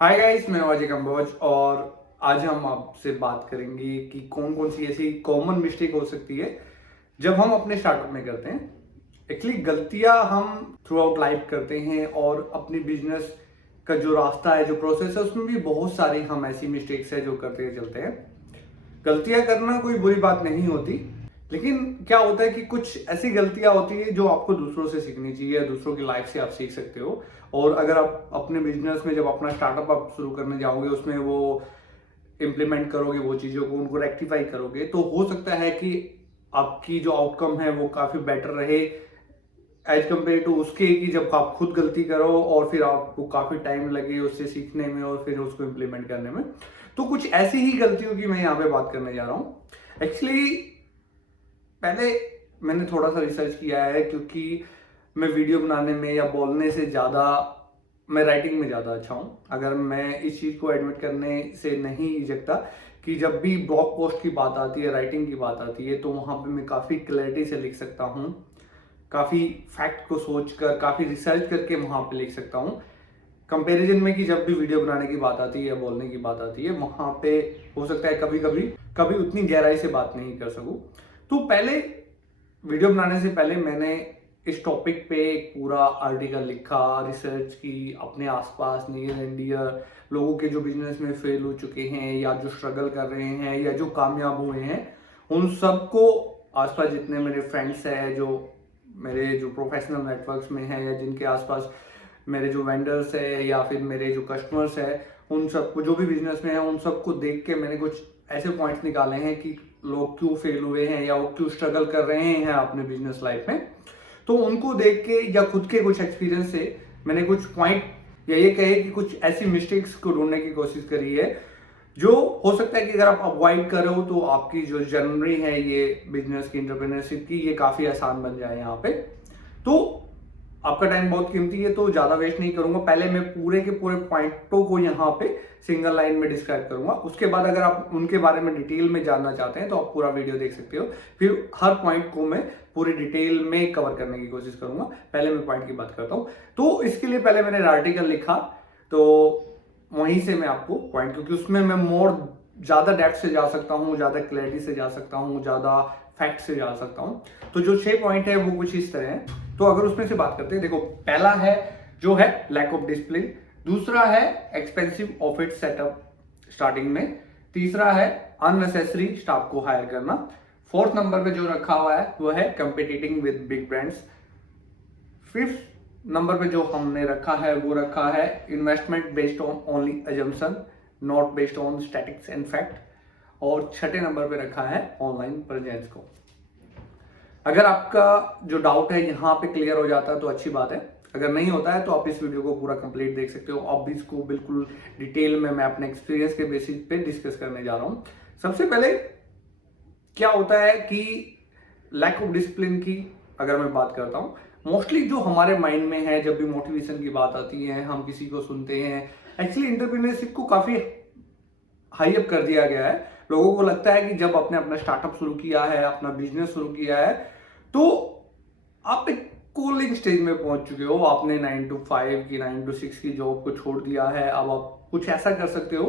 Hi guys, मैं अजय कंबोज और आज हम आपसे बात करेंगे कि कौन कौन सी ऐसी कॉमन मिस्टेक हो सकती है जब हम अपने स्टार्टअप में करते हैं। एक्चुअली गलतियां हम थ्रू आउट लाइफ करते हैं और अपनी बिजनेस का जो रास्ता है, जो प्रोसेस है, उसमें भी बहुत सारी हम ऐसी मिस्टेक्स है जो करते चलते हैं। गलतियां करना कोई बुरी बात नहीं होती, लेकिन क्या होता है कि कुछ ऐसी गलतियां होती है जो आपको दूसरों से सीखनी चाहिए, दूसरों की लाइफ से आप सीख सकते हो। और अगर आप अपने बिजनेस में जब अपना स्टार्टअप आप शुरू करने जाओगे, उसमें वो इम्प्लीमेंट करोगे, वो चीज़ों को उनको रेक्टिफाई करोगे, तो हो सकता है कि आपकी जो आउटकम है वो काफ़ी बेटर रहे एज कम्पेयर टू उसके कि जब आप खुद गलती करो और फिर आपको काफ़ी टाइम लगे उससे सीखने में और फिर उसको इम्प्लीमेंट करने में। तो कुछ ऐसी ही गलतियों की मैं यहाँ पे बात करने जा रहा हूँ। एक्चुअली पहले मैंने थोड़ा सा रिसर्च किया है, क्योंकि मैं वीडियो बनाने में या बोलने से ज़्यादा मैं राइटिंग में ज़्यादा अच्छा हूँ। अगर मैं इस चीज़ को एडमिट करने से नहीं हिचकता कि जब भी ब्लॉग पोस्ट की बात आती है, राइटिंग की बात आती है, तो वहाँ पे मैं काफ़ी क्लैरिटी से लिख सकता हूँ, काफ़ी फैक्ट को सोचकर, काफ़ी रिसर्च करके वहाँ पे लिख सकता हूँ। कंपैरिजन में कि जब भी वीडियो बनाने की बात आती है या बोलने की बात आती है, वहाँ पे हो सकता है कभी कभी कभी उतनी गहराई से बात नहीं कर सकूँ। तो पहले वीडियो बनाने से पहले मैंने इस टॉपिक पे एक पूरा आर्टिकल लिखा, रिसर्च की, अपने आसपास नियर एंड डियर लोगों के जो बिजनेस में फेल हो चुके हैं या जो स्ट्रगल कर रहे हैं या जो कामयाब हुए हैं, उन सबको, आसपास जितने मेरे फ्रेंड्स हैं, जो मेरे जो प्रोफेशनल नेटवर्क्स में हैं, या जिनके आसपास मेरे जो वेंडर्स है या फिर मेरे जो कस्टमर्स है, उन सबको, जो भी बिजनेस में है, उन सबको देख के मैंने कुछ ऐसे पॉइंट्स निकाले हैं कि लोग क्यों फेल हुए हैं या वो क्यों स्ट्रगल कर रहे हैं अपने बिजनेस लाइफ में। तो उनको देख के या खुद के कुछ एक्सपीरियंस से मैंने कुछ पॉइंट या ये कहे कि कुछ ऐसी मिस्टेक्स को ढूंढने की कोशिश करी है जो हो सकता है कि अगर आप अवॉइड करो तो आपकी जो जर्नी है ये बिजनेस की, एंटरप्रेन्योरशिप की, ये काफ़ी आसान बन जाए यहाँ पे। तो आपका टाइम बहुत कीमती है, तो ज़्यादा वेस्ट नहीं करूंगा। पहले मैं पूरे के पूरे पॉइंटों को यहाँ पे सिंगल लाइन में डिस्क्राइब करूंगा। उसके बाद अगर आप उनके बारे में डिटेल में जानना चाहते हैं तो आप पूरा वीडियो देख सकते हो। फिर हर पॉइंट को मैं पूरी डिटेल में कवर करने की कोशिश करूंगा। पहले मैं पॉइंट की बात करता हूँ। तो इसके लिए पहले मैंने आर्टिकल लिखा, तो वहीं से मैं आपको पॉइंट, क्योंकि उसमें मैं मोर ज़्यादा डेप्थ से जा सकता हूँ, ज़्यादा क्लैरिटी से जा सकता हूँ, ज़्यादा फैक्ट से जा सकता हूँ। तो जो 6 पॉइंट है वो कुछ इस तरह है। तो अगर उसमें से बात करते हैं, देखो, पहला है जो है लैक ऑफ डिसिप्लिन, दूसरा है एक्सपेंसिव ऑफिस सेटअप स्टार्टिंग में, तीसरा है अननेसेसरी स्टाफ को हायर करना, फोर्थ नंबर पे जो रखा हुआ है वो है competing with big brands, fifth number पे जो हमने रखा है वो रखा है investment based on only assumption not based on statics and fact, और छठे नंबर पे रखा है ऑनलाइन प्रेजेंस को। अगर आपका जो डाउट है यहाँ पे क्लियर हो जाता है तो अच्छी बात है, अगर नहीं होता है तो आप इस वीडियो को पूरा कंप्लीट देख सकते हो। अब इसको बिल्कुल डिटेल में मैं अपने एक्सपीरियंस के बेसिस पे डिस्कस करने जा रहा हूँ। सबसे पहले क्या होता है कि लैक ऑफ डिसिप्लिन की अगर मैं बात करता हूँ, मोस्टली जो हमारे माइंड में है जब भी मोटिवेशन की बात आती है, हम किसी को सुनते हैं, एक्चुअली एंटरप्रेन्योरशिप को काफी हाई अप कर दिया गया है। लोगों को लगता है कि जब आपने अपना स्टार्टअप शुरू किया है, अपना बिजनेस शुरू किया है, तो आप एक कूलिंग स्टेज में पहुंच चुके हो। आपने 9 to 5 की, 9 to 6 की जॉब को छोड़ दिया है। अब आप कुछ ऐसा कर सकते हो,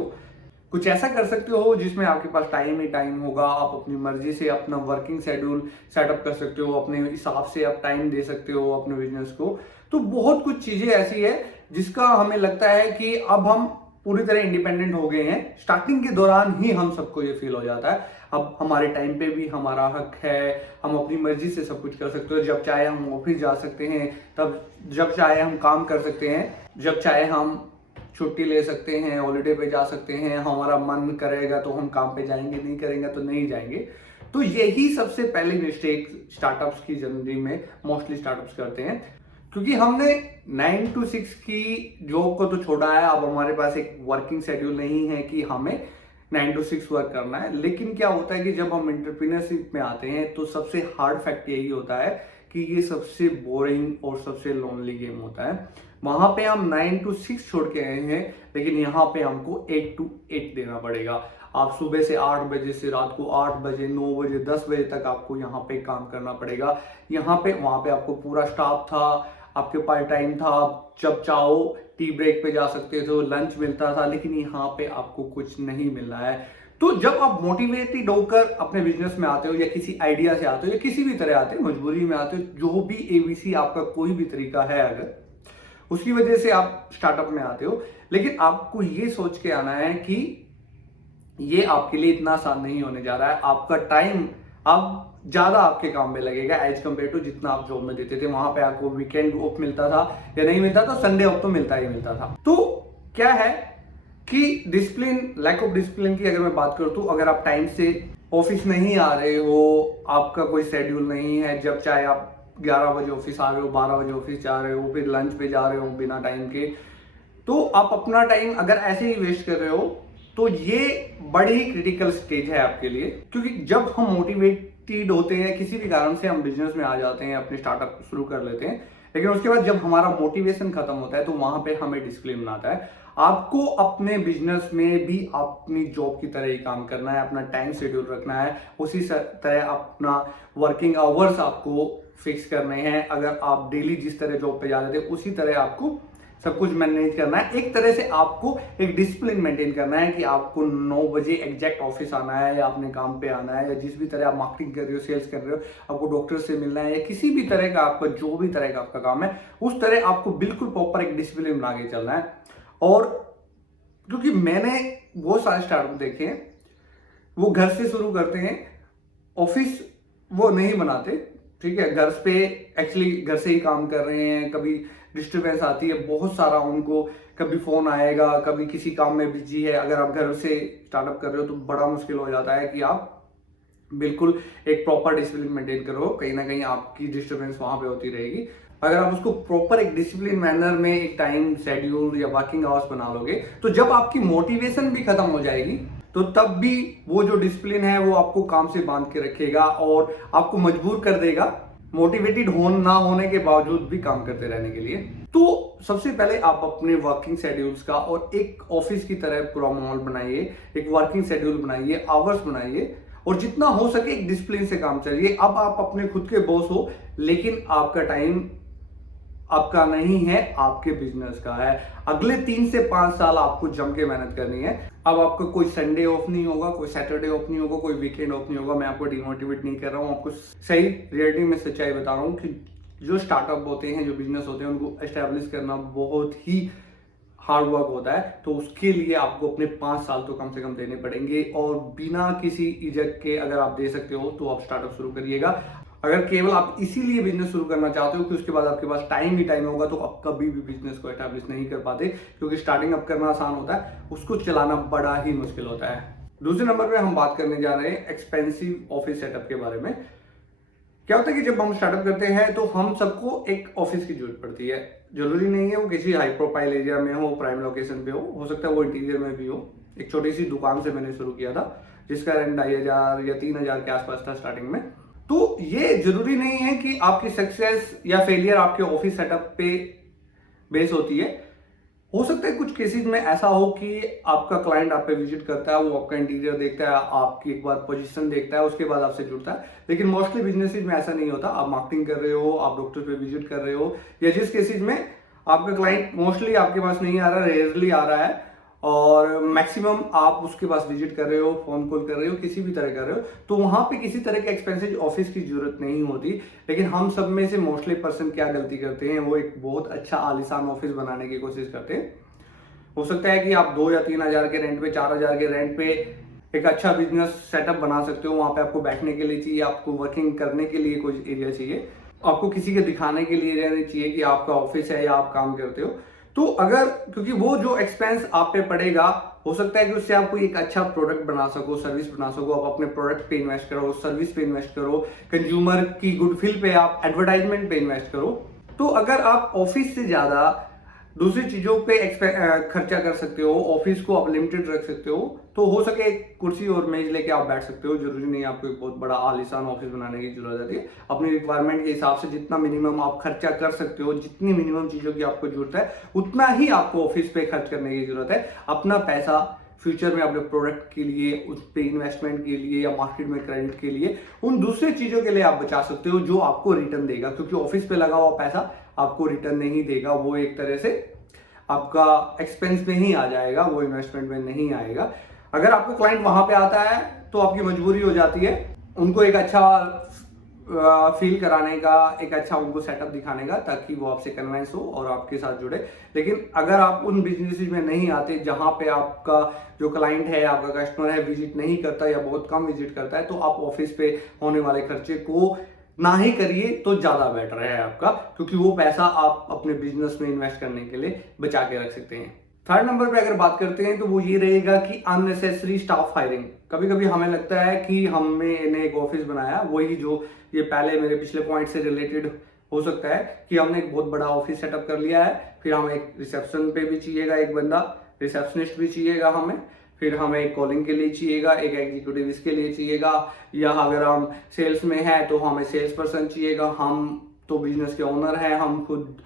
कुछ ऐसा कर सकते हो जिसमें आपके पास टाइम ही टाइम होगा। आप अपनी मर्जी से अपना वर्किंग शेड्यूल सेटअप कर सकते हो, अपने हिसाब से आप टाइम दे सकते हो अपने बिजनेस को। तो बहुत कुछ चीजें ऐसी है जिसका हमें लगता है कि अब हम पूरी तरह इंडिपेंडेंट हो गए हैं। स्टार्टिंग के दौरान ही हम सबको ये फील हो जाता है, अब हमारे टाइम पे भी हमारा हक है, हम अपनी मर्जी से सब कुछ कर सकते हो। जब चाहे हम ऑफिस जा सकते हैं, तब जब चाहे हम काम कर सकते हैं, जब चाहे हम छुट्टी ले सकते हैं, हॉलीडे पे जा सकते हैं। हमारा मन करेगा तो हम काम पे जाएंगे, नहीं करेंगे तो नहीं जाएंगे। तो यही सबसे पहली मिस्टेक स्टार्टअप्स की जर्नी में मोस्टली स्टार्टअप्स करते हैं, क्योंकि हमने 9 to 6 की जॉब को तो छोड़ा है। अब हमारे पास एक वर्किंग शेड्यूल नहीं है कि हमें 9 to 6 वर्क करना है। लेकिन क्या होता है कि जब हम एंटरप्रेन्योरशिप में आते हैं तो सबसे हार्ड फैक्ट यही होता है कि ये सबसे बोरिंग और सबसे लोनली गेम होता है। वहां पे हम 9 to 6 छोड़ के आए हैं, लेकिन यहाँ पे हमको 8 to 8 देना पड़ेगा। आप सुबह से 8 बजे से रात को 8 बजे, 9 बजे, 10 बजे तक आपको यहाँ पे काम करना पड़ेगा। यहाँ पे, वहां पे आपको पूरा स्टाफ था, आपके पास टाइम था, आप जब चाहो टी ब्रेक पे जा सकते थे, लंच मिलता था, लेकिन यहाँ पे आपको कुछ नहीं मिल रहा है। तो जब आप मोटिवेटेड होकर अपने बिजनेस में आते हो या किसी आइडिया से आते हो या किसी भी तरह आते हो, मजबूरी में आते हो, जो भी ABC आपका कोई भी तरीका है, अगर उसकी वजह से आप स्टार्टअप में आते हो, लेकिन आपको ये सोच के आना है कि ये आपके लिए इतना आसान नहीं होने जा रहा है। आपका टाइम अब ज्यादा आपके काम में लगेगा एज कम्पेयर टू जितना आप जॉब में देते थे। वहां पे आपको वीकेंड ऑफ मिलता था या नहीं मिलता था, संडे ऑफ तो मिलता ही मिलता था। तो क्या है कि डिसिप्लिन, लैक ऑफ डिसिप्लिन की अगर मैं बात करूँ तो अगर आप टाइम से ऑफिस नहीं आ रहे हो, आपका कोई शेड्यूल नहीं है, जब चाहे आप 11 बजे ऑफिस आ रहे हो, 12 बजे ऑफिस जा रहे हो, फिर लंच पे जा रहे हो बिना टाइम के, तो आप अपना टाइम अगर ऐसे ही वेस्ट कर रहे हो तो ये बड़ी क्रिटिकल स्टेज है आपके लिए। क्योंकि जब हम मोटिवेटेड होते हैं, किसी भी कारण से हम बिजनेस में आ जाते हैं, अपने स्टार्टअप शुरू कर लेते हैं, लेकिन उसके बाद जब हमारा मोटिवेशन खत्म होता है तो वहां पे हमें डिसिप्लिन आता है। आपको अपने बिजनेस में भी अपनी जॉब की तरह ही काम करना है, अपना टाइम शेड्यूल रखना है, उसी तरह अपना वर्किंग आवर्स आपको फिक्स करने हैं। अगर आप डेली जिस तरह जॉब पे जा रहे थे उसी तरह आपको सब कुछ मैनेज करना है। एक तरह से आपको एक डिसिप्लिन मेंटेन करना है कि आपको 9 बजे एग्जैक्ट ऑफिस आना है या अपने काम पे आना है, या जिस भी तरह आप मार्केटिंग कर रहे हो, सेल्स कर रहे हो, आपको डॉक्टर से मिलना है, या किसी भी तरह का आपका जो भी तरह का आपका काम है, उस तरह आपको बिल्कुल प्रॉपर एक डिसिप्लिन बना के चलना है। और क्योंकि मैंने बहुत सारे स्टार्टअप देखे हैं, वो घर से शुरू करते हैं, ऑफिस वो नहीं बनाते, ठीक है, घर पे एक्चुअली घर से ही काम कर रहे हैं, कभी डिस्टर्बेंस आती है बहुत सारा उनको, कभी फोन आएगा, कभी किसी काम में बिजी है। अगर आप घर से स्टार्टअप कर रहे हो तो बड़ा मुश्किल हो जाता है कि आप बिल्कुल एक प्रॉपर डिसिप्लिन मेंटेन करो, कहीं ना कहीं आपकी डिस्टर्बेंस वहां पे होती रहेगी। अगर आप उसको प्रॉपर एक डिसिप्लिन मैनर में एक टाइम शेड्यूल या वर्किंग आवर्स बना लोगे, तो जब आपकी मोटिवेशन भी खत्म हो जाएगी तो तब भी वो जो डिसिप्लिन है वो आपको काम से बांध के रखेगा और आपको मजबूर कर देगा मोटिवेटेड ना होने के बावजूद भी काम करते रहने के लिए। तो सबसे पहले आप अपने वर्किंग शेड्यूल्स का और एक ऑफिस की तरह पूरा माहौल बनाइए, एक वर्किंग शेड्यूल बनाइए, आवर्स बनाइए, और जितना हो सके एक डिसिप्लिन से काम चलिए। अब आप अपने खुद के बॉस हो, लेकिन आपका टाइम आपका नहीं है, आपके बिजनेस का है। अगले 3 से 5 साल आपको जम के मेहनत करनी है। अब आपका कोई संडे ऑफ नहीं होगा, कोई सैटरडे ऑफ नहीं होगा, कोई वीकेंड ऑफ नहीं होगा। मैं आपको डिमोटिवेट नहीं कर रहा हूँ, आपको सही रियलिटी में सच्चाई बता रहा हूँ कि जो स्टार्टअप होते हैं, जो बिजनेस होते हैं, उनको एस्टेब्लिश करना बहुत ही हार्ड वर्क होता है। तो उसके लिए आपको अपने 5 साल तो कम से कम देने पड़ेंगे, और बिना किसी इज्जत के अगर आप दे सकते हो तो आप स्टार्टअप शुरू करिएगा। अगर केवल आप इसीलिए बिजनेस शुरू करना चाहते हो कि उसके बाद आपके पास टाइम ही टाइम होगा, तो आप कभी भी बिजनेस को एस्टैब्लिश नहीं कर पाते, क्योंकि स्टार्टिंग अप करना आसान होता है, उसको चलाना बड़ा ही मुश्किल होता है। दूसरे नंबर पे हम बात करने जा रहे हैं एक्सपेंसिव ऑफिस सेटअप के बारे में। क्या होता है कि जब हम स्टार्टअप करते हैं तो हम सबको एक ऑफिस की जरूरत पड़ती है। जरूरी नहीं है वो किसी हाई प्रोफाइल एरिया में हो, प्राइम लोकेशन पे हो सकता है वो इंटीरियर में भी हो। एक छोटी सी दुकान से मैंने शुरू किया था, जिसका रेंट 2,500 या 3,000 के आसपास था स्टार्टिंग में। तो ये जरूरी नहीं है कि आपकी सक्सेस या फेलियर आपके ऑफिस सेटअप पे बेस होती है। हो सकता है कुछ केसेस में ऐसा हो कि आपका क्लाइंट आप पे विजिट करता है, वो आपका इंटीरियर देखता है, आपकी एक बार पोजीशन देखता है, उसके बाद आपसे जुड़ता है। लेकिन मोस्टली बिजनेसेस में ऐसा नहीं होता। आप मार्केटिंग कर रहे हो, आप डॉक्टर पे विजिट कर रहे हो, या जिस केसेस में आपका क्लाइंट मोस्टली आपके पास नहीं आ रहा, रेयरली आ रहा है, और मैक्सिमम आप उसके पास विजिट कर रहे हो, फोन कॉल कर रहे हो, किसी भी तरह कर रहे हो, तो वहां पे किसी तरह के एक्सपेंसिव ऑफिस की जरूरत नहीं होती। लेकिन हम सब में से मोस्टली पर्सन क्या गलती करते हैं, वो एक बहुत अच्छा आलीशान ऑफिस बनाने की कोशिश करते हैं। हो सकता है कि आप 2 या 3,000 के रेंट पे, 4,000 के रेंट पे एक अच्छा बिजनेस सेटअप बना सकते हो। वहां पे आपको बैठने के लिए चाहिए, आपको वर्किंग करने के लिए कुछ एरिया चाहिए, आपको किसी के दिखाने के लिए एरिया नहीं चाहिए कि आपका ऑफिस है या आप काम करते हो। तो अगर, क्योंकि वो जो एक्सपेंस आप पे पड़ेगा, हो सकता है कि उससे आप कोई एक अच्छा प्रोडक्ट बना सको, सर्विस बना सको, आप अपने प्रोडक्ट पे इन्वेस्ट करो, सर्विस पे इन्वेस्ट करो, कंज्यूमर की गुडविल पे, आप एडवर्टाइजमेंट पे इन्वेस्ट करो। तो अगर आप ऑफिस से ज्यादा दूसरी चीजों पे खर्चा कर सकते हो, ऑफिस को आप लिमिटेड रख सकते हो, तो हो सके एक कुर्सी और मेज लेके आप बैठ सकते हो। जरूरी नहीं आपको एक बहुत बड़ा आलीशान ऑफिस बनाने की जरूरत होती है। अपनी रिक्वायरमेंट के हिसाब से जितना मिनिमम आप खर्चा कर सकते हो, जितनी मिनिमम चीजों की आपको जरूरत है, उतना ही आपको ऑफिस पे खर्च करने की जरूरत है। अपना पैसा फ्यूचर में अपने प्रोडक्ट के लिए, उस पे इन्वेस्टमेंट के लिए, या मार्केट में क्रेडिट के लिए, उन दूसरे चीजों के लिए आप बचा सकते हो जो आपको रिटर्न देगा। क्योंकि ऑफिस पे लगा हुआ पैसा आपको रिटर्न नहीं देगा, वो एक तरह से आपका एक्सपेंस में ही आ जाएगा, वो इन्वेस्टमेंट में नहीं आएगा। अगर आपका क्लाइंट वहां पे आता है तो आपकी मजबूरी हो जाती है उनको एक अच्छा फील कराने का, एक अच्छा उनको सेटअप दिखाने का, ताकि वो आपसे कन्विंस हो और आपके साथ जुड़े। लेकिन अगर आप उन बिजनेसेस में नहीं आते जहां पे आपका जो क्लाइंट है, आपका कस्टमर है, विजिट नहीं करता या बहुत कम विजिट करता है, तो आप ऑफिस पे होने वाले खर्चे को ना ही करिए तो ज्यादा बेटर है आपका, क्योंकि वो पैसा आप अपने बिजनेस में इन्वेस्ट करने के लिए बचा के रख सकते हैं। थर्ड नंबर पे अगर बात करते हैं तो वो ये रहेगा कि अननेसेसरी स्टाफ हायरिंग। कभी कभी हमें लगता है कि हमने एक ऑफिस बनाया, वही जो ये पहले मेरे पिछले पॉइंट से रिलेटेड हो सकता है कि हमने एक बहुत बड़ा ऑफिस सेटअप कर लिया है, फिर हमें एक रिसेप्शन पे भी चाहिएगा एक बंदा, रिसेप्शनिस्ट भी चाहिएगा हमें, फिर हमें एक कॉलिंग के लिए चाहिएगा, एक एग्जीक्यूटिव इसके लिए चाहिएगा, या अगर हम सेल्स में हैं तो हमें सेल्स पर्सन चाहिएगा। हम तो बिजनेस के ओनर हैं, हम खुद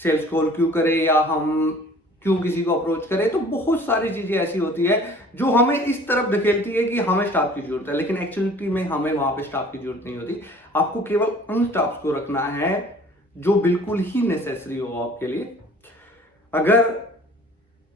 सेल्स कॉल क्यों करें या हम क्यों किसी को अप्रोच करें। तो बहुत सारी चीजें ऐसी होती है जो हमें इस तरफ धकेलती है कि हमें स्टाफ की जरूरत है, लेकिन एक्चुअलिटी में हमें वहां पे स्टाफ की जरूरत नहीं होती। आपको केवल उन स्टाफ को रखना है जो बिल्कुल ही नेसेसरी हो आपके लिए। अगर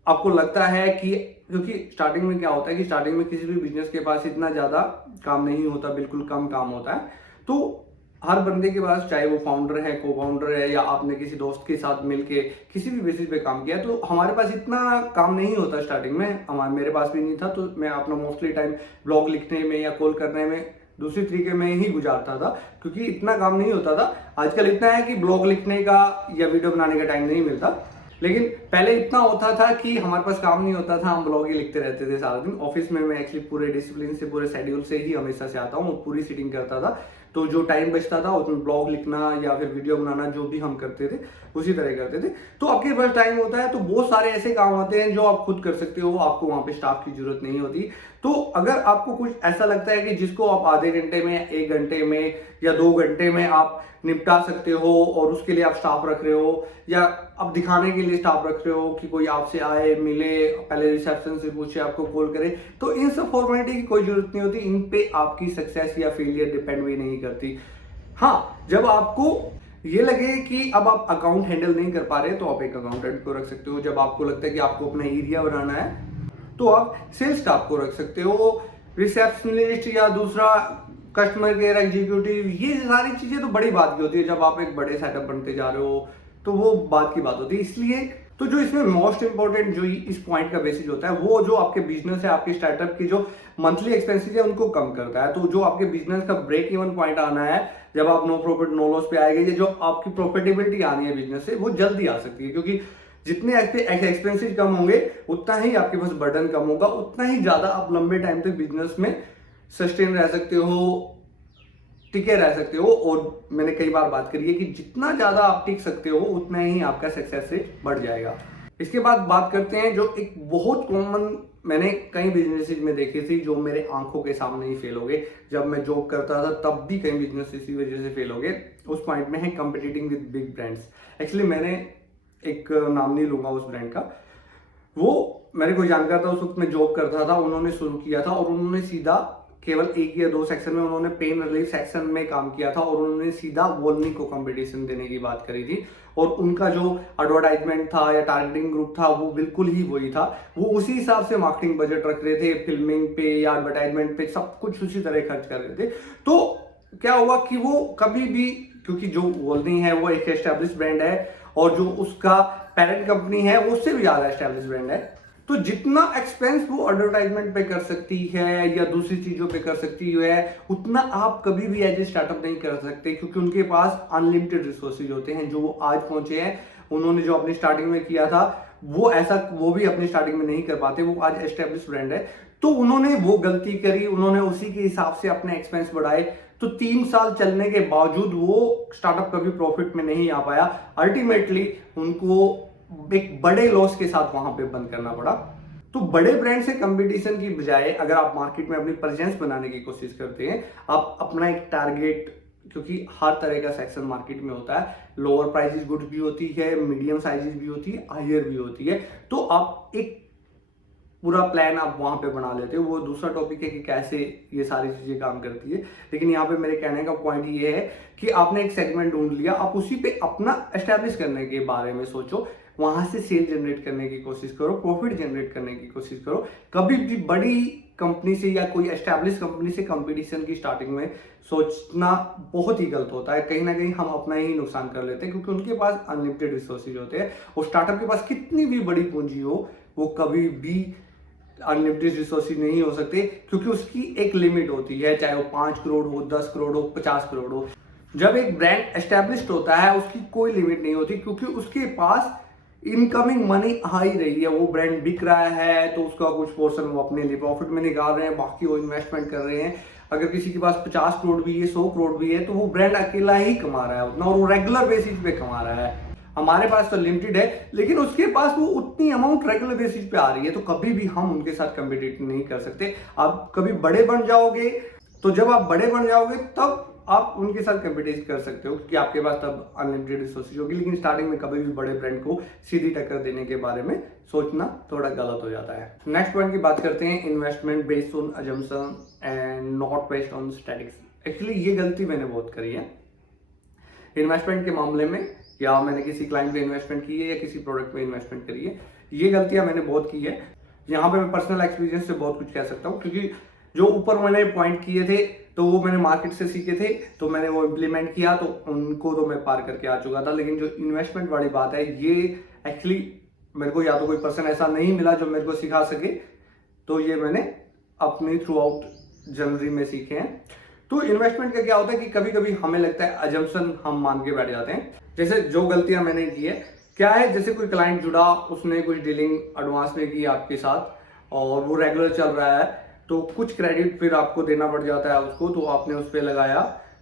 आपको लगता है कि, क्योंकि स्टार्टिंग में क्या होता है कि स्टार्टिंग में किसी भी बिजनेस के पास इतना ज्यादा काम नहीं होता, बिल्कुल कम काम होता है, तो हर बंदे के पास, चाहे वो फाउंडर है, को फाउंडर है, या आपने किसी दोस्त के साथ मिलके किसी भी बेसिस पे काम किया, तो हमारे पास इतना काम नहीं होता स्टार्टिंग में। मेरे पास भी नहीं था, तो मैं अपना मोस्टली टाइम ब्लॉग लिखने में या कॉल करने में दूसरी तरीके में ही गुजारता था, क्योंकि इतना काम नहीं होता था। आजकल इतना है कि ब्लॉग लिखने का या वीडियो बनाने का टाइम नहीं मिलता, लेकिन पहले इतना होता था कि हमारे पास काम नहीं होता था, हम ब्लॉग ही लिखते रहते थे सारा दिन। ऑफिस में मैं एक्चुअली पूरे डिसिप्लिन से, पूरे शेड्यूल से ही हमेशा से आता हूँ, पूरी सीटिंग करता था, तो जो टाइम बचता था उसमें ब्लॉग लिखना या फिर वीडियो बनाना, जो भी हम करते थे उसी तरह करते थे। तो आपके पास टाइम होता है तो बहुत सारे ऐसे काम होते हैं जो आप खुद कर सकते हो, आपको वहां पे स्टाफ की जरूरत नहीं होती। तो अगर आपको कुछ ऐसा लगता है कि जिसको आप आधे घंटे में, 1 घंटे में या 2 घंटे में आप निपटा सकते हो और उसके लिए आप स्टाफ रख रहे हो, या आप दिखाने के लिए स्टाफ रख रहे हो कि कोई आपसे आए, मिले, पहले रिसेप्शन से पूछे, आपको कॉल करे, तो इन सब फॉर्मेलिटी की कोई जरूरत नहीं होती। इन पे आपकी सक्सेस या फेलियर डिपेंड भी नहीं करती। हाँ, जब आपको ये लगे कि अब आप अकाउंट हैंडल नहीं कर पा रहे तो आप एक अकाउंटेंट को रख सकते हो। जब आपको लगता है कि आपको अपना एरिया बनाना है तो आप सेल्स स्टाफ को रख सकते हो, रिसेप्शनिस्ट या दूसरा कस्टमर केयर एग्जीक्यूटिव। ये सारी चीजें तो बड़ी बात की होती है, जब आप एक बड़े सेटअप बनते जा रहे हो तो वो बात की बात होती है। इसलिए तो जो इसमें मोस्ट इंपॉर्टेंट जो इस पॉइंट का बेसिस होता है, वो जो आपके बिजनेस है, आपके स्टार्टअप की जो मंथली एक्सपेंसेस है उनको कम करता है। तो जो आपके बिजनेस का ब्रेक इवन पॉइंट आना है, जब आप नो प्रॉफिट नो लॉस पे आएंगे, जो आपकी प्रॉफिटेबिलिटी आनी है बिजनेस से, वो जल्दी आ सकती है, क्योंकि जितने एक्सपेंसेस कम होंगे उतना ही आपके पास बर्डन कम होगा, उतना ही ज्यादा आप लंबे टाइम तक बिजनेस में सस्टेन रह सकते हो, टिके रह सकते हो। और मैंने कई बार बात करी है कि जितना ज्यादा आप टिक सकते हो उतना ही आपका सक्सेस रेट बढ़ जाएगा। इसके बाद बात करते हैं जो एक बहुत कॉमन मैंने कई बिजनेसेस में देखी थी, जो मेरे आंखों के सामने ही फेल हो गए। जब मैं जॉब करता था तब भी कई बिजनेस इसी वजह से फेल हो गए। उस पॉइंट में है कंपीटिटिंग विद बिग ब्रांड्स। एक्चुअली मैंने एक नाम नहीं लूंगा उस ब्रांड का, वो मेरे को जानकार था, उस वक्त मैं जॉब करता था, उन्होंने शुरू किया था और उन्होंने सीधा केवल 1 या 2 सेक्शन में उन्होंने पेन रिलीफ सेक्शन में काम किया था, और उन्होंने सीधा वोल्नी को कंपटीशन देने की बात करी थी। और उनका जो एडवर्टाइजमेंट था या टारगेटिंग ग्रुप था वो बिल्कुल ही वही था। वो उसी हिसाब से मार्केटिंग बजट रख रहे थे, फिल्मिंग पे या एडवर्टाइजमेंट पे सब कुछ उसी तरह खर्च कर रहे थे। तो क्या हुआ कि वो कभी भी, क्योंकि जो वोल्नी है वो एक एस्टेब्लिश ब्रांड है और जो उसका पेरेंट कंपनी है वो उससे भी ज्यादा एस्टेब्लिश ब्रांड है, तो जितना एक्सपेंस वो एडवर्टाइजमेंट पे कर सकती है या दूसरी चीजों पे कर सकती है, उतना आप कभी भी एज ए स्टार्टअप नहीं कर सकते, क्योंकि उनके पास अनलिमिटेड रिसोर्सेज होते हैं। जो वो आज पहुंचे हैं, उन्होंने जो अपनी स्टार्टिंग में किया था वो भी अपनी स्टार्टिंग में नहीं कर पाते। वो आज एस्टेब्लिश ब्रांड है, तो उन्होंने वो गलती करी, उन्होंने उसी के हिसाब से अपने एक्सपेंस बढ़ाए। तो 3 साल चलने के बावजूद वो स्टार्टअप कभी प्रॉफिट में नहीं आ पाया। अल्टीमेटली उनको एक बड़े लॉस के साथ वहां पे बंद करना पड़ा। तो बड़े ब्रांड से कंपटीशन की बजाय अगर आप मार्केट में अपनी प्रेजेंस बनाने की कोशिश करते हैं, आप अपना एक टारगेट, क्योंकि हर तरह का सेक्शन मार्केट में होता है, लोअर प्राइसेस गुड्स भी होती है, मीडियम साइजेस भी होती है, हायर भी होती है, तो आप एक पूरा प्लान आप वहां पे बना लेते हो। वो दूसरा टॉपिक है कि कैसे ये सारी चीजें काम करती है, लेकिन यहाँ पे मेरे कहने का पॉइंट ये है कि आपने एक सेगमेंट ढूंढ लिया, आप उसी पे अपना एस्टेब्लिश करने के बारे में सोचो। वहां से सेल जनरेट करने की कोशिश करो, प्रॉफिट जनरेट करने की कोशिश करो। कभी भी बड़ी कंपनी से या कोई एस्टैब्लिश कंपनी से कंपटीशन की स्टार्टिंग में सोचना बहुत ही गलत होता है। कहीं ना कहीं हम अपना ही नुकसान कर लेते हैं, क्योंकि उनके पास अनलिमिटेड रिसोर्सेज होते हैं और स्टार्टअप के पास कितनी भी बड़ी पूंजी हो वो कभी भी अनलिमिटेड रिसोर्सेज नहीं हो सकते, क्योंकि उसकी एक लिमिट होती है, चाहे वो 5 करोड़ हो, 10 करोड़ हो, 50 करोड़ हो। जब एक ब्रांड एस्टैब्लिश्ड होता है उसकी कोई लिमिट नहीं होती, क्योंकि उसके पास इनकमिंग मनी आ ही रही है, वो ब्रांड बिक रहा है तो उसका कुछ पोर्शन वो अपने लिए प्रॉफिट में निकाल रहे हैं, बाकी वो इन्वेस्टमेंट कर रहे हैं। अगर किसी के पास 50 करोड़ भी है, 100 करोड़ भी है, तो वो ब्रांड अकेला ही कमा रहा है उतना, और वो रेगुलर बेसिस पे कमा रहा है। हमारे पास तो लिमिटेड है, लेकिन उसके पास वो उतनी अमाउंट रेगुलर बेसिस पे आ रही है, तो कभी भी हम उनके साथ कम्पिटिट नहीं कर सकते। आप कभी बड़े बन जाओगे, तो जब आप बड़े बन जाओगे तब आप उनके साथ कंपटीशन कर सकते हो, क्योंकि आपके पास तब अनलिमिटेड रिसोर्सेज होगी। लेकिन स्टार्टिंग में कभी भी बड़े ब्रांड को सीधी टक्कर देने के बारे में सोचना थोड़ा गलत हो जाता है। नेक्स्ट पॉइंट की बात करते हैं, investment based on assumption and not based on statics. Actually ये गलती मैंने बहुत करी है इन्वेस्टमेंट के मामले में, या मैंने किसी क्लाइंट पे इन्वेस्टमेंट की है या किसी प्रोडक्ट पे इन्वेस्टमेंट करी है। ये गलतियां मैंने बहुत की है। यहाँ पे मैं पर्सनल एक्सपीरियंस से बहुत कुछ कह सकता हूँ, क्योंकि जो ऊपर मैंने पॉइंट किए थे तो वो मैंने मार्केट से सीखे थे, तो मैंने वो इम्प्लीमेंट किया, तो उनको तो मैं पार करके आ चुका था। लेकिन जो इन्वेस्टमेंट वाली बात है, ये एक्चुअली मेरे को या तो कोई पर्सन ऐसा नहीं मिला जो मेरे को सिखा सके, तो ये मैंने अपनी थ्रू आउट जर्नी में सीखे हैं। तो इन्वेस्टमेंट का क्या होता है कि कभी कभी हमें लगता है अजम्पशन हम मान के बैठ जाते हैं। जैसे जो गलतियां मैंने की है, क्या है, जैसे कोई क्लाइंट जुड़ा, उसने कुछ डीलिंग एडवांस में की आपके साथ और वो रेगुलर चल रहा है, तो कुछ क्रेडिट फिर आपको देना पड़ जाता है उसको, तो आपने उस पर लगाया,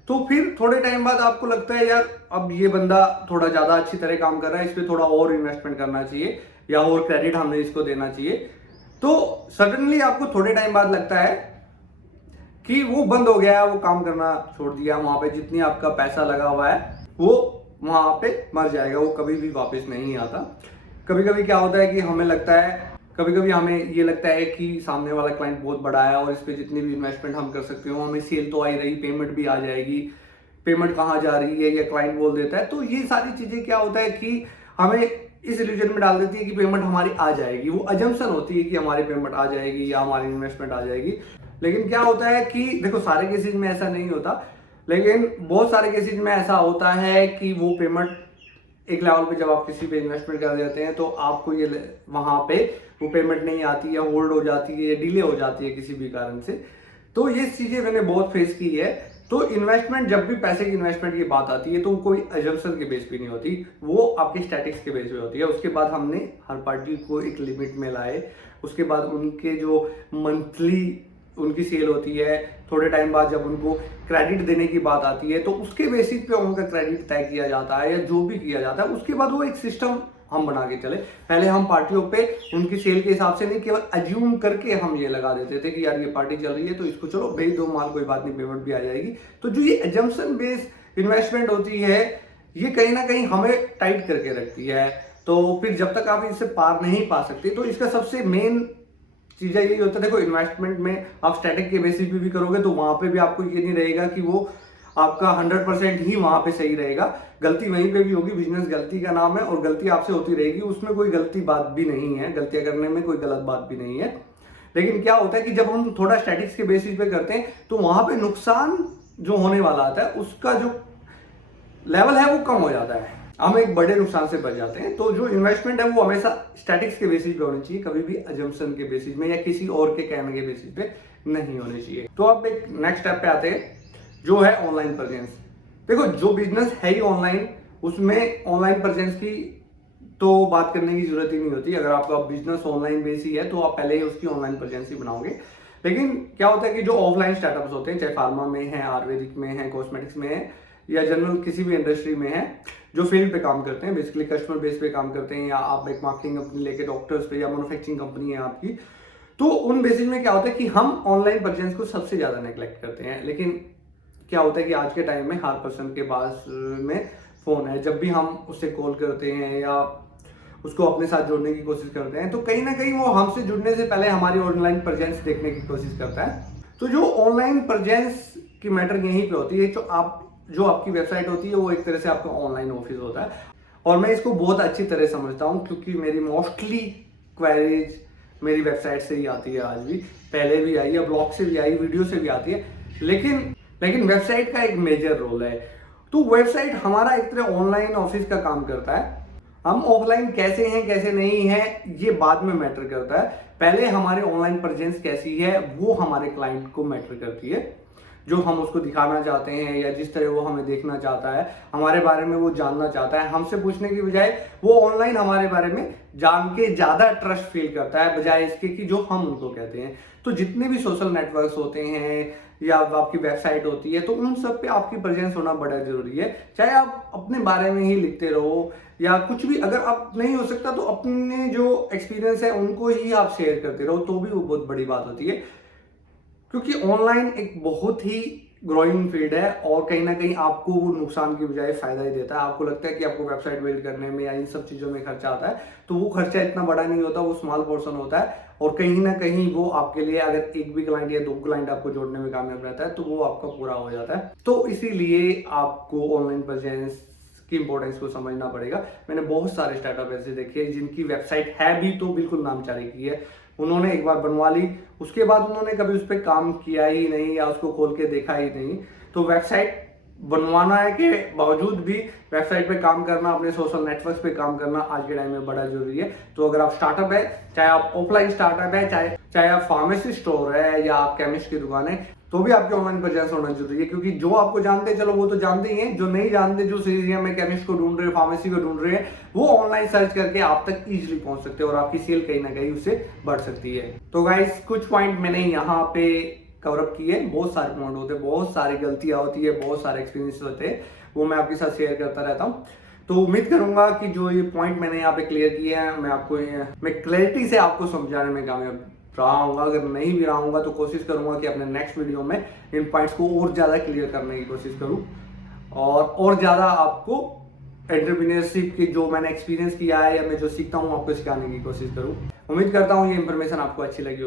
तो फिर थोड़े टाइम बाद आपको लगता है यार अब ये बंदा थोड़ा ज्यादा अच्छी तरह काम कर रहा है, इस पर थोड़ा और इन्वेस्टमेंट करना चाहिए या और क्रेडिट हमने इसको देना चाहिए। तो सडनली आपको थोड़े टाइम बाद लगता है कि वो बंद हो गया, वो काम करना छोड़ दिया, वहां पे जितनी आपका पैसा लगा हुआ है वो वहां पे मर जाएगा, वो कभी भी वापस नहीं आता। कभी कभी क्या होता है कि हमें लगता है, कभी कभी हमें ये लगता है कि सामने वाला क्लाइंट बहुत बड़ा है और इस पे जितनी भी इन्वेस्टमेंट हम कर सकते हो, हमें सेल तो आ ही रही, पेमेंट भी आ जाएगी, पेमेंट कहाँ जा रही है, या क्लाइंट बोल देता है। तो ये सारी चीजें क्या होता है कि हमें इस इल्यूजन में डाल देती है कि पेमेंट हमारी आ जाएगी। वो अजम्पशन होती है कि हमारी पेमेंट आ जाएगी या हमारी इन्वेस्टमेंट आ जाएगी। लेकिन क्या होता है कि देखो, सारे केसेज में ऐसा नहीं होता, लेकिन बहुत सारे केसेज में ऐसा होता है कि वो पेमेंट एक लेवल पे जब आप किसी पे इन्वेस्टमेंट कर देते हैं तो आपको ये वहां पे वो पेमेंट नहीं आती है, होल्ड हो जाती है, डिले हो जाती है किसी भी कारण से। तो ये चीजें मैंने बहुत फेस की है। तो इन्वेस्टमेंट, जब भी पैसे की इन्वेस्टमेंट की बात आती है तो कोई अजम्पशन के बेस पे नहीं होती, वो आपके स्टैटिक्स के बेस पे होती है। उसके बाद हमने हर पार्टी को एक लिमिट में लाए, उसके बाद उनके जो मंथली उनकी सेल होती है, थोड़े टाइम बाद जब उनको क्रेडिट देने की बात आती है तो उसके बेसिस पे उनका क्रेडिट तय किया जाता है या जो भी किया जाता है। उसके बाद वो एक सिस्टम हम बना के चले। पहले हम पार्टियों पे उनकी सेल के हिसाब से नहीं, केवल अज्यूम करके हम ये लगा देते थे कि यार ये पार्टी चल रही है तो इसको चलो भेज दो माल, कोई बात नहीं, पेमेंट भी आ जाएगी। तो जो ये एजम्पशन बेस्ड इन्वेस्टमेंट होती है, ये कहीं ना कहीं हमें टाइट करके रखती है। तो फिर जब तक आप इससे पार नहीं पा सकते, तो इसका सबसे मेन चीज़ें यही होता है। देखो, इन्वेस्टमेंट में आप स्टैटिक के बेसिस पे भी करोगे तो वहां पे भी आपको ये नहीं रहेगा कि वो आपका 100% ही वहां पे सही रहेगा। गलती वहीं पे भी होगी, बिजनेस गलती का नाम है और गलती आपसे होती रहेगी, उसमें कोई गलती बात भी नहीं है, गलतियां करने में कोई गलत बात भी नहीं है। लेकिन क्या होता है कि जब हम थोड़ा स्टैटिक्स के बेसिस पे करते हैं तो वहां पे नुकसान जो होने वाला आता है उसका जो लेवल है वो कम हो जाता है, हम एक बड़े नुकसान से बच जाते हैं। तो जो इन्वेस्टमेंट है वो हमेशा स्टैटिक्स के बेसिस पे होनी चाहिए, कभी भी अजम्पशन के बेसिस में या किसी और के कहने के बेसिस पे नहीं होनी चाहिए। तो अब एक नेक्स्ट स्टेप पे आते हैं, जो है ऑनलाइन प्रेजेंस। देखो, जो बिजनेस है ही ऑनलाइन, उसमें ऑनलाइन प्रेजेंस की तो बात करने की जरूरत ही नहीं होती। अगर आपका बिजनेस ऑनलाइन बेस ही है तो आप पहले ही उसकी ऑनलाइन प्रेजेंस ही बनाओगे। लेकिन क्या होता है कि जो ऑफलाइन स्टार्टअप्स होते हैं, चाहे फार्मा में है, आयुर्वेदिक में है, कॉस्मेटिक्स में है, या जनरल किसी भी इंडस्ट्री में है, जो फील्ड पे काम करते हैं, बेसिकली कस्टमर बेस पे काम करते हैं, या आप एक मार्केटिंग कंपनी लेके डॉक्टर्स पे या मैन्युफैक्चरिंग कंपनी है आपकी, तो उन बेसिस में क्या होता है कि हम ऑनलाइन प्रेजेंस को सबसे ज्यादा नेग्लेक्ट करते हैं। लेकिन क्या होता है कि आज के टाइम में हर पर्सन के पास में फोन है। जब भी हम उससे कॉल करते हैं या उसको अपने साथ जोड़ने की कोशिश करते हैं, तो कहीं ना कहीं वो हमसे जुड़ने से पहले हमारी ऑनलाइन प्रेजेंस देखने की कोशिश करता है। तो जो ऑनलाइन प्रेजेंस की मैटर यहीं पे होती है। जो आपकी वेबसाइट होती है वो एक तरह से आपका ऑनलाइन ऑफिस होता है, और मैं इसको बहुत अच्छी तरह समझता हूँ क्योंकि मेरी मोस्टली क्वेरीज मेरी वेबसाइट से ही आती है। आज भी, पहले भी आई है, ब्लॉग से भी आई, वीडियो से भी आती है। लेकिन वेबसाइट का एक मेजर रोल है। तो वेबसाइट हमारा एक तरह ऑनलाइन ऑफिस का काम करता है। हम ऑफलाइन कैसे हैं कैसे नहीं हैं ये बाद में मैटर करता है। पहले हमारे ऑनलाइन प्रेजेंस कैसी है वो हमारे क्लाइंट को मैटर करती है। जो हम उसको दिखाना चाहते हैं या जिस तरह वो हमें देखना चाहता है, हमारे बारे में वो जानना चाहता है, हमसे पूछने की बजाय वो ऑनलाइन हमारे बारे में जान के ज्यादा ट्रस्ट फील करता है बजाय इसके कि जो हम उनको कहते हैं। तो जितने भी सोशल नेटवर्क्स होते हैं या आपकी वेबसाइट होती है तो उन सब पे आपकी प्रेजेंस होना बड़ा जरूरी है। चाहे आप अपने बारे में ही लिखते रहो या कुछ भी, अगर आप नहीं हो सकता तो अपने जो एक्सपीरियंस है उनको ही आप शेयर करते रहो तो भी वो बहुत बड़ी बात होती है। क्योंकि ऑनलाइन एक बहुत ही ग्रोइंग फील्ड है और कहीं ना कहीं आपको वो नुकसान की बजाय फायदा ही देता है। आपको लगता है कि आपको वेबसाइट बिल्ड करने में या इन सब चीज़ों में खर्चा आता है, तो वो खर्चा इतना बड़ा नहीं होता, वो स्मॉल पोर्शन होता है। और कहीं ना कहीं वो आपके लिए, अगर एक भी क्लाइंट या 2 क्लाइंट आपको जोड़ने में कामयाब रहता है तो वो आपका पूरा हो जाता है। तो इसीलिए आपको ऑनलाइन प्रेजेंस की इंपॉर्टेंस को समझना पड़ेगा। मैंने बहुत सारे स्टार्टअप ऐसे देखे जिनकी वेबसाइट है भी तो बिल्कुल नामचारी की है। उन्होंने एक बार बनवा ली, उसके बाद उन्होंने कभी उस पर काम किया ही नहीं या उसको खोल के देखा ही नहीं। तो वेबसाइट बनवाना के बावजूद भी वेबसाइट पे काम करना, अपने सोशल नेटवर्क्स पे काम करना आज के टाइम में बड़ा जरूरी है। तो अगर आप स्टार्टअप है, चाहे आप ऑफलाइन स्टार्टअप है, चाहे आप फार्मेसी स्टोर है या आप केमिस्ट की दुकान है, तो भी आपके ऑनलाइन प्रेजेंस होना जरूरी है। क्योंकि जो आपको जानते हैं चलो वो तो जानते ही हैं, जो नहीं जानते, जो एरिया में केमिस्ट को ढूंढ रहे हैं, फार्मेसी को ढूंढ रहे हैं, वो ऑनलाइन सर्च करके आप तक इजीली पहुंच सकते हैं और आपकी सेल कहीं ना कहीं उससे बढ़ सकती है। तो गाइस कुछ पॉइंट मैंने यहाँ पे कवर अप किए। बहुत सारे पॉइंट होते हैं, बहुत सारी गलतियां होती है, बहुत सारे एक्सपीरियंस होते हैं, वो मैं आपके साथ शेयर करता रहता हूँ। तो उम्मीद करूंगा कि जो ये पॉइंट मैंने यहाँ पे क्लियर किए हैं मैं क्लैरिटी से आपको समझाने में कामयाब रहूंगा। अगर नहीं भी रहूंगा तो कोशिश करूंगा कि अपने नेक्स्ट वीडियो में इन पॉइंट्स को और ज्यादा क्लियर करने की कोशिश करूं और ज्यादा आपको एंटरप्रेन्योरशिप की जो मैंने एक्सपीरियंस किया है या मैं जो सीखता हूं आपको सिखाने की कोशिश करूं। उम्मीद करता हूं ये इंफॉर्मेशन आपको अच्छी लगी होगी।